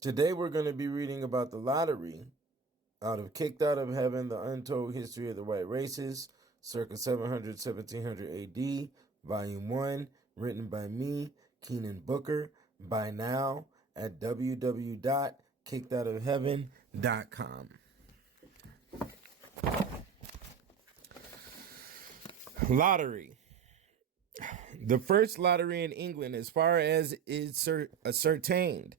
Today we're going to be reading about the lottery out of Kicked Out of Heaven, the Untold History of the White Races, circa 1700 AD, Volume 1, written by me, Keenan Booker, by now at www.kickedoutofheaven.com. Lottery. The first lottery in England, as far as is ascertained,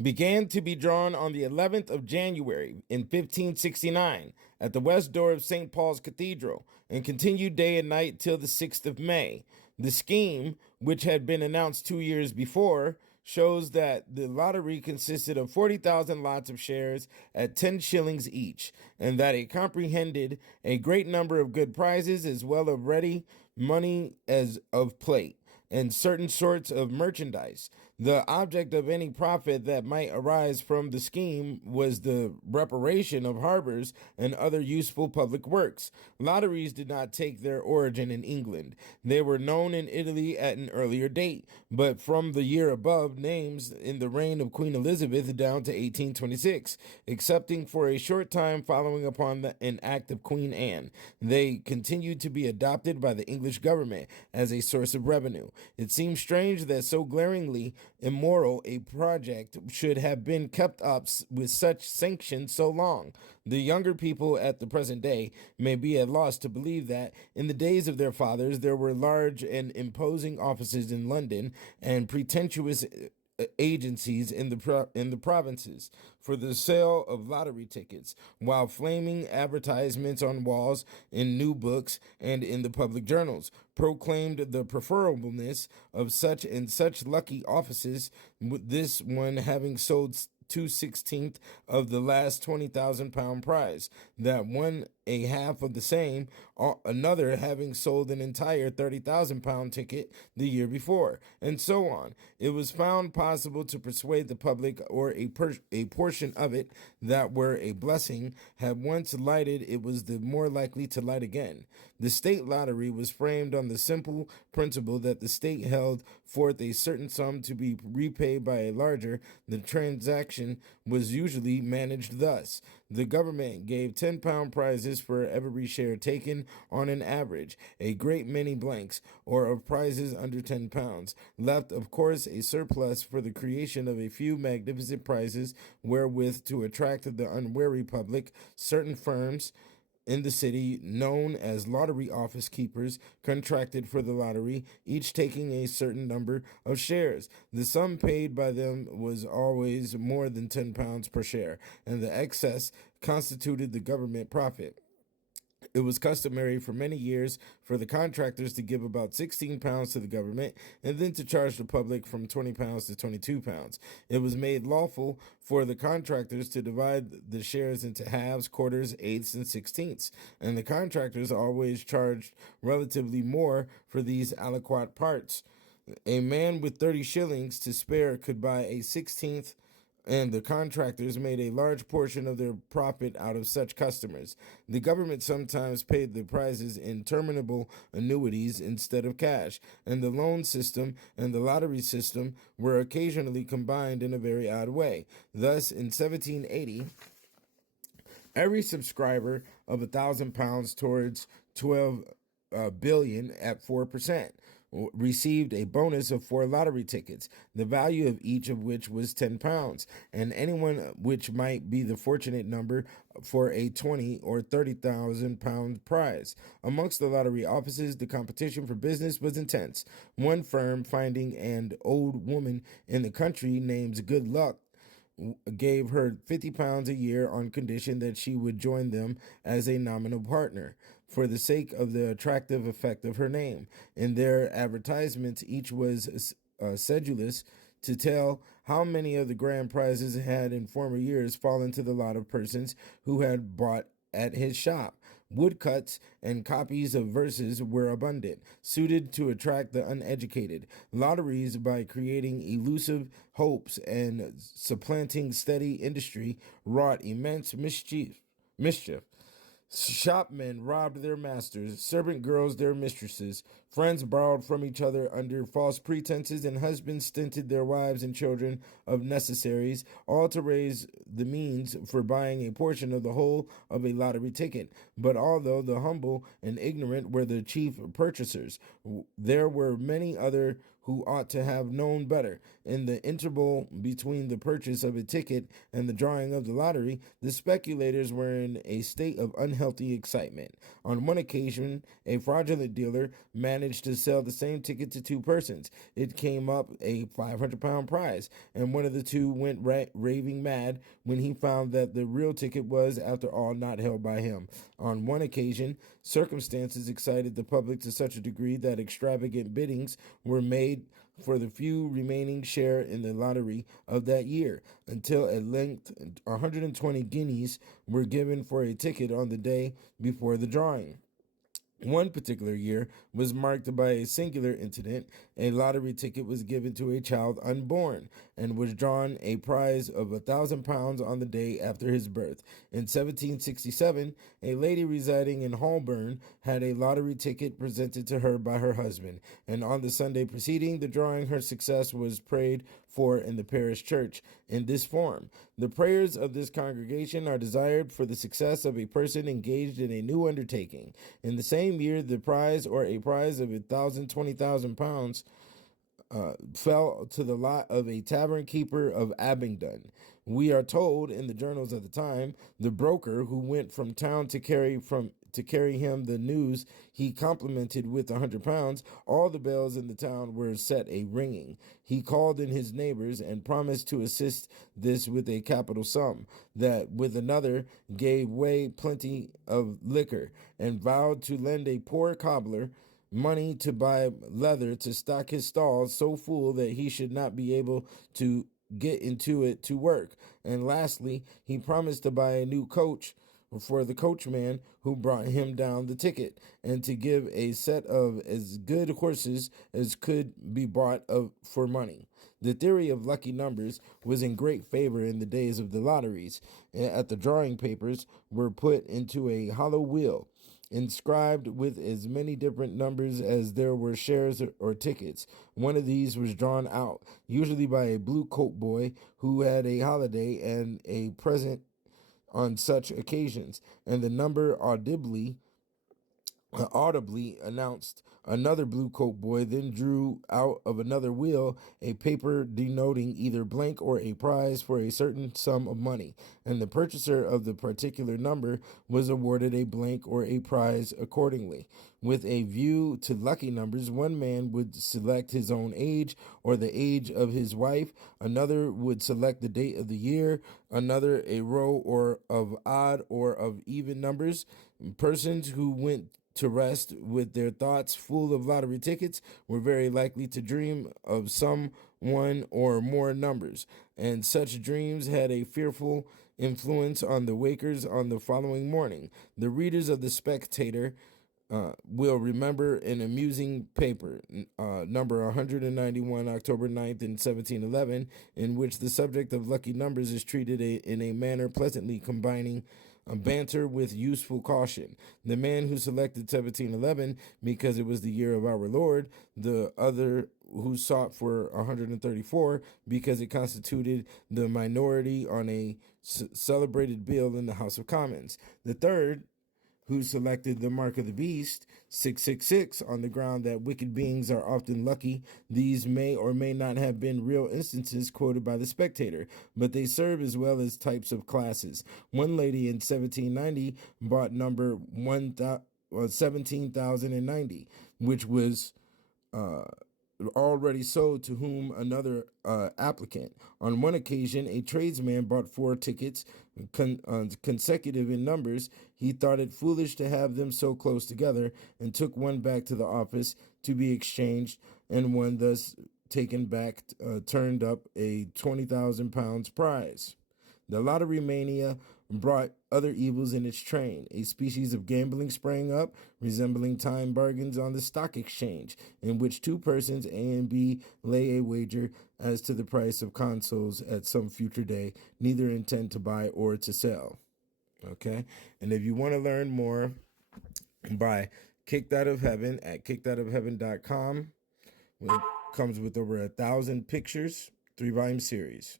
began to be drawn on the 11th of January in 1569 at the west door of St. Paul's Cathedral and continued day and night till the 6th of May. The scheme, which had been announced 2 years before, shows that the lottery consisted of 40,000 lots of shares at 10 shillings each, and that it comprehended a great number of good prizes as well of ready money as of plate, and certain sorts of merchandise. The object of any profit that might arise from the scheme was the reparation of harbors and other useful public works. Lotteries did not take their origin in England. They were known in Italy at an earlier date, but from the year above names in the reign of Queen Elizabeth down to 1826, excepting for a short time following upon an act of Queen Anne. They continued to be adopted by the English government as a source of revenue. It seems strange that so glaringly immoral a project should have been kept up with such sanction so long. The younger people at the present day may be at loss to believe that in the days of their fathers there were large and imposing offices in London and pretentious agencies in the provinces for the sale of lottery tickets, while flaming advertisements on walls, in new books, and in the public journals proclaimed the preferableness of such and such lucky offices, this one having sold 2/16 of the last £20,000 prize, that one a half of the same, another having sold an entire £30,000 ticket the year before, and so on. It was found possible to persuade the public, or a portion of it that were a blessing had once lighted, it was the more likely to light again. The state lottery was framed on the simple principle that the state held forth a certain sum to be repaid by a larger. The transaction was usually managed thus: the government gave £10 prizes for every share taken on an average, a great many blanks, or of prizes under £10, left of course a surplus for the creation of a few magnificent prizes wherewith to attract the unwary public. Certain firms in the city, known as lottery office keepers, contracted for the lottery, each taking a certain number of shares. The sum paid by them was always more than £10 per share, and the excess constituted the government profit. It was customary for many years for the contractors to give about £16 to the government and then to charge the public from £20 to £22. It was made lawful for the contractors to divide the shares into halves, quarters, eighths, and sixteenths, and the contractors always charged relatively more for these aliquot parts. A man with 30 shillings to spare could buy a 16th, and the contractors made a large portion of their profit out of such customers. The government sometimes paid the prizes in interminable annuities instead of cash, and the loan system and the lottery system were occasionally combined in a very odd way. Thus, in 1780, every subscriber of £1,000 towards 12 billion at 4% received a bonus of 4 lottery tickets, the value of each of which was £10, and anyone which might be the fortunate number for a 20 or 30,000 pound prize. Amongst the lottery offices, the competition for business was intense. One firm, finding an old woman in the country named Good Luck, gave her £50 a year on condition that she would join them as a nominal partner, for the sake of the attractive effect of her name. In their advertisements, each was sedulous to tell how many of the grand prizes had in former years fallen to the lot of persons who had bought at his shop. Woodcuts and copies of verses were abundant, suited to attract the uneducated. Lotteries, by creating elusive hopes and supplanting steady industry, wrought immense mischief. Shopmen robbed their masters, servant girls their mistresses, Friends borrowed from each other under false pretenses, and husbands stinted their wives and children of necessaries, all to raise the means for buying a portion of the whole of a lottery ticket. But although the humble and ignorant were the chief purchasers, there were many other who ought to have known better. In the interval between the purchase of a ticket and the drawing of the lottery, the speculators were in a state of unhealthy excitement. On one occasion, a fraudulent dealer managed to sell the same ticket to two persons. It came up a £500 prize, and one of the two went raving mad when he found that the real ticket was, after all, not held by him. On one occasion, circumstances excited the public to such a degree that extravagant biddings were made for the few remaining share in the lottery of that year, until at length 120 guineas were given for a ticket on the day before the drawing. One particular year was marked by a singular incident. A lottery ticket was given to a child unborn, and was drawn a prize of £1,000 on the day after his birth. In 1767, a lady residing in Holborn had a lottery ticket presented to her by her husband, and on the Sunday preceding the drawing, her success was prayed for in the parish church in this form: the prayers of this congregation are desired for the success of a person engaged in a new undertaking. In the same year, the prize, or a prize of £20,000, fell to the lot of a tavern keeper of Abingdon. We are told in the journals of the time, the broker who went from town to carry him the news he complimented with £100, all the bells in the town were set a ringing. He called in his neighbors and promised to assist this with a capital sum, that with another gave way plenty of liquor, and vowed to lend a poor cobbler money to buy leather to stock his stalls so full that he should not be able to get into it to work. And lastly, he promised to buy a new coach for the coachman who brought him down the ticket, and to give a set of as good horses as could be bought for money. The theory of lucky numbers was in great favor in the days of the lotteries. At the drawing papers were put into a hollow wheel, inscribed with as many different numbers as there were shares or tickets. One of these was drawn out, usually by a blue coat boy who had a holiday and a present on such occasions, and the number audibly announced. Another blue coat boy then drew out of another wheel a paper denoting either blank or a prize for a certain sum of money, and the purchaser of the particular number was awarded a blank or a prize accordingly. With a view to lucky numbers, one man would select his own age or the age of his wife, another would select the date of the year, another a row or of odd or of even numbers. Persons who went to rest with their thoughts full of lottery tickets were very likely to dream of some one or more numbers, and such dreams had a fearful influence on the wakers on the following morning. The readers of the Spectator will remember an amusing paper, number 191, October 9th in 1711, in which the subject of lucky numbers is treated in a manner pleasantly combining banter with useful caution. The man who selected 1711 because it was the year of our Lord, the other who sought for 134 because it constituted the minority on a celebrated bill in the House of Commons. The third who selected the mark of the beast, 666, on the ground that wicked beings are often lucky. These may or may not have been real instances quoted by the Spectator, but they serve as well as types of classes. One lady in 1790 bought number 17,090, which was already sold to whom another applicant. On one occasion, a tradesman bought 4 tickets consecutive in numbers. He thought it foolish to have them so close together, and took one back to the office to be exchanged, and one thus taken back turned up a £20,000 prize. The lottery mania brought other evils in its train. A species of gambling sprang up, resembling time bargains on the stock exchange, in which two persons, A and B, lay a wager as to the price of consoles at some future day, neither intend to buy or to sell. Okay? And if you want to learn more by Kicked Out of Heaven at kickedoutofheaven.com. It comes with over 1,000 pictures, 3-volume series.